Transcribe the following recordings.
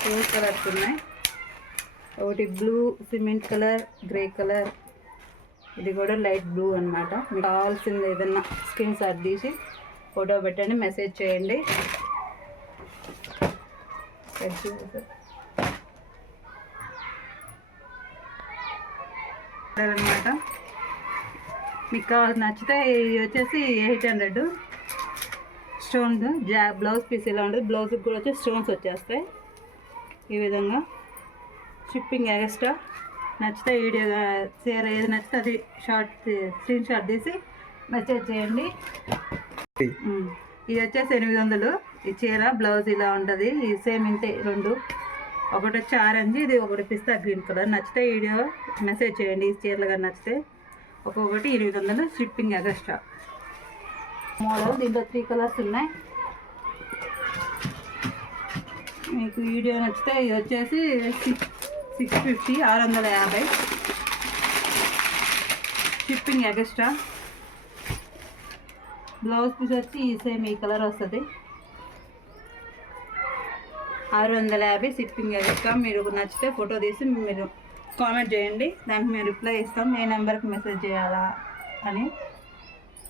Four colours ఉన్నాయి. ఒకటి blue, cement colour, grey colour, ఇది కూడా లైట్ బ్లూ అనమాట. మీకు కావాల్సింది ఏదన్నా స్క్రీన్ షాట్ తీసి ఫోటో పెట్టండి, మెసేజ్ చేయండి. అనమాట మీకు కావాల్సి నచ్చితే ఇది వచ్చేసి 800 స్టోన్స్. బ్లౌజ్ పీస్ ఇలా ఉంటుంది. బ్లౌజ్కి కూడా వచ్చి స్టోన్స్ వచ్చేస్తాయి ఈ విధంగా. Shipping extra. నచ్చితే వీడియో షేర్ ఏది నచ్చితే అది స్క్రీన్ షాట్ తీసి మెసేజ్ చేయండి. ఇది వచ్చేసి 800. ఈ చీర బ్లౌజ్ ఇలా ఉంటుంది. ఈ సేమ్ ఇంతే రెండు. ఒకటి వచ్చి ఆరెంజ్, ఇది ఒకటి పిస్తా గ్రీన్ కలర్. నచ్చితే వీడియో మెసేజ్ చేయండి. ఈ చీరలు కానీ నచ్చితే. ఒక్కొక్కటి 800 షిప్పింగ్ ఎక్స్ట్రా. మోడల్ దీంట్లో 3 కలర్స్ ఉన్నాయి. మీకు వీడియో నచ్చితే ఇది వచ్చేసి 650, 650 షిప్పింగ్ ఎక్స్ట్రా. బ్లౌజ్ పీస్ వచ్చి ఈ సేమ్ ఈ కలర్ వస్తుంది. 650 షిప్పింగ్ ఎక్స్ట్రా. మీరు నచ్చితే ఫోటో తీసి మీరు కామెంట్ చేయండి, దానికి మేము రిప్లై ఇస్తాం. ఏ నెంబర్కి మెసేజ్ చేయాలా అని.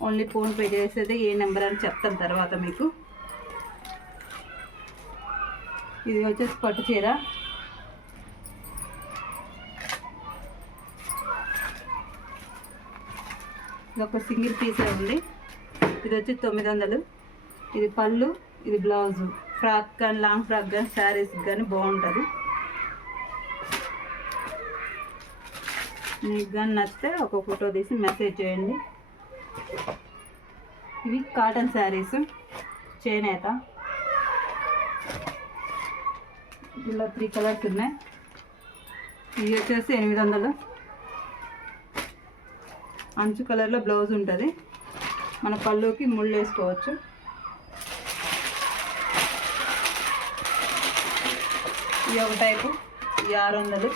ఓన్లీ ఫోన్పే చేసేది ఏ నెంబర్ అని చెప్తాం తర్వాత మీకు. ఇది వచ్చేసి పట్టు చీర. ఇది ఒక సింగిల్ పీసే ఉంది. ఇది వచ్చి 900. ఇది పళ్ళు, ఇది బ్లౌజు. ఫ్రాక్ కానీ, లాంగ్ ఫ్రాక్ కానీ, శారీస్ కానీ బాగుంటుంది. మీకు కానీ నచ్చితే ఒక ఫోటో తీసి మెసేజ్ చేయండి. ఇవి కాటన్ శారీస్, చేనేత. ఇలా 3 కలర్స్ ఉన్నాయి. ఇవి వచ్చేసి 800. అంచు కలర్లో బ్లౌజ్ ఉంటుంది. మన పళ్ళుకి ముళ్ళు వేసుకోవచ్చు. ఇది ఒక టైపు. ఇది 600.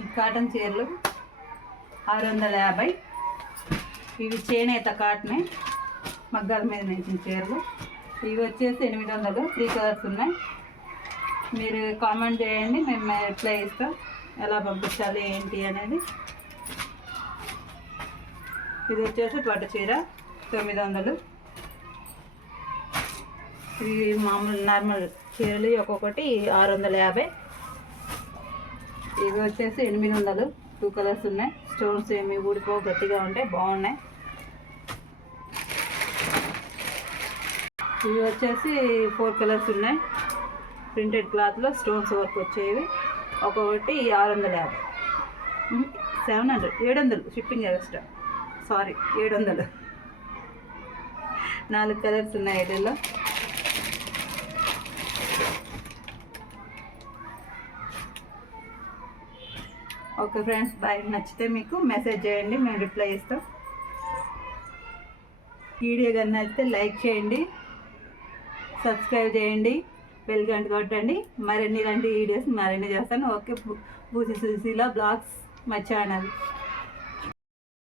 ఈ కాటన్ చీరలు 650. ఇవి చేనేత కాటనే, మగ్గాల మీద నేసిన చీరలు. ఇవి వచ్చేసి 800. 3 కలర్స్ ఉన్నాయి. మీరు కామెంట్ చేయండి, మేము రిప్లై ఇస్తాం ఎలా పంపించాలి ఏంటి అనేది. ఇది వచ్చేసి పట్టు చీర 900. ఇవి మామూలు నార్మల్ చీరలు ఒక్కొక్కటి 650. ఇవి వచ్చేసి 800. 2 కలర్స్ ఉన్నాయి. స్టోన్స్ ఏమి ఊడిపో గట్టిగా ఉంటాయి, బాగున్నాయి. ఇవి వచ్చేసి 4 కలర్స్ ఉన్నాయి. ప్రింటెడ్ క్లాత్లో స్టోన్స్ వర్క్ వచ్చేవి. ఒక్కొక్కటి 650. 700 షిప్పింగ్ ఎక్స్ట్రా. సారీ 700. 4 కలర్స్ ఉన్నాయి వీటిల్లో. Okay friends, bye. నచ్చితే మీకు మెసేజ్ చేయండి, మేము రిప్లై ఇస్తాం. వీడియో కానీ నచ్చితే లైక్ చేయండి, సబ్స్క్రైబ్ చేయండి, బెల్ గంట కొట్టండి. మరిన్ని ఇలాంటి వీడియోస్ మరిన్ని చేస్తాను. Okay, Boosi Sushila vlogs my channel.